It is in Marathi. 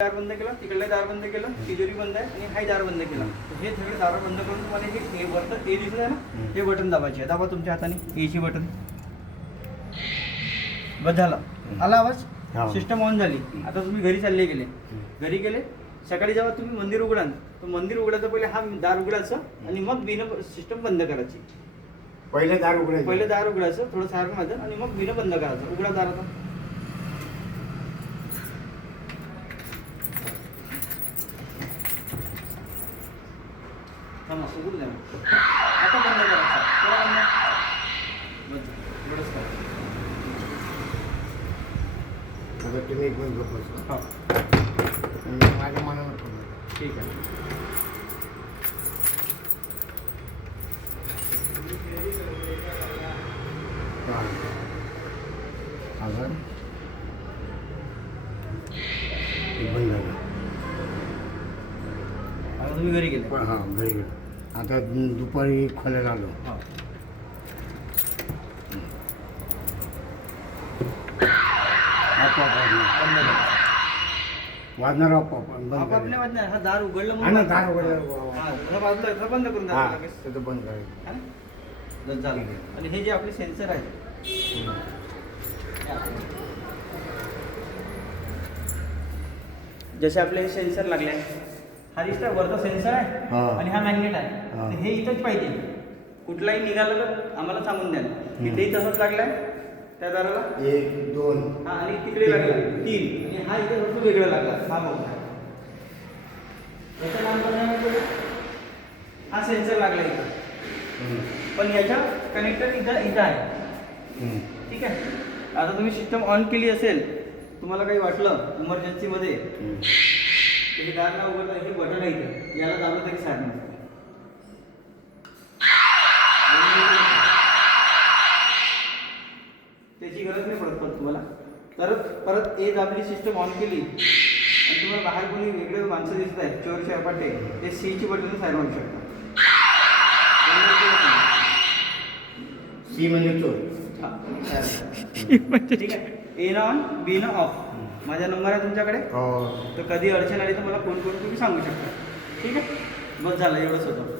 दार बंद केलं, तिकडले दार बंद केलं, तिजोरी बंद आहे आणि हाही दार बंद केलं. हे सगळे दार बंद करून तुम्हाला हे वरतं ए दिसत आहे ना, हे बटन दाबायचे. दाबा तुमच्या हाताने एची बटन. बस झालं. आला आवाज? सिस्टम ऑन झाली. आता तुम्ही घरी चालले गेले. घरी गेले, सकाळी जेव्हा तुम्ही मंदिर उघडाल तर मंदिर उघडायचं पहिले हा दार उघडायचं आणि मग बिनं सिस्टम बंद करायची. पहिले दार उघडायचं थोडं सारखं माझं आणि मग बिनं बंद करायचं. उघडा दार आता. हां उघडू द्या. आता बंद करायचं. थोडा बंद. एवढंच करा. आता तुम्ही एक मिनिट बसा. हो माझ्या मनावर ठीक आहे. बंद झालं. आता तुम्ही घरी गेले. हां घरी गेलो. आता दुपारी खोलायला आलो. हो वाजणार आपोआप आपापल्या वाजणार. हा दार उघडलं हा ना, दार उघडलं. बाजूला बंद करून द्या हां लगेच. तिथं बंद करायचं. झालं. आणि हे जे आपले सेन्सर आहेत जसे आपले हे सेन्सर लागले आहे. हा दिसतोय वरचा सेन्सर आहे हा. आणि हा मॅग्नेट आहे. हा. तर हे इथंच पाहिजे. कुठलाही निघालं तर आम्हाला सांगून द्या. इथेही तसंच लागलाय त्या दाराला. 1 2 हा आणि तिकडे लागला 3 आणि हा इथे फक्त वेगळा लागला. हा बघा याचं नाम करण्यामध्ये हा सेन्सर लागला इथं. पण याच्या कनेक्टर इथं आहे. ठीक आहे. आता तुम्ही सिस्टम ऑन केली असेल, तुम्हाला काही वाटलं इमर्जन्सीमध्ये हे दार ना उघडता हे बटन आहे इथं, याला दाबलं तरी सार नाही. त्याची गरज नाही पडत पण तुम्हाला. तर परत ए दाबली, सिस्टम ऑन केली आणि तुम्हाला बाहेर कोणी वेगळे माणसं दिसत आहेत चोर शेपाटे, ते सीची बटन सायर मारू शकता. सी म्हणजे चोर. ठीक आहे. ए ना ऑन, बी ना ऑफ. माझा नंबर आहे तुमच्याकडे. तर कधी अडचण आली तर मला फोन करून तुम्ही सांगू शकता. ठीक आहे. बस झालं, एवढंच होतं.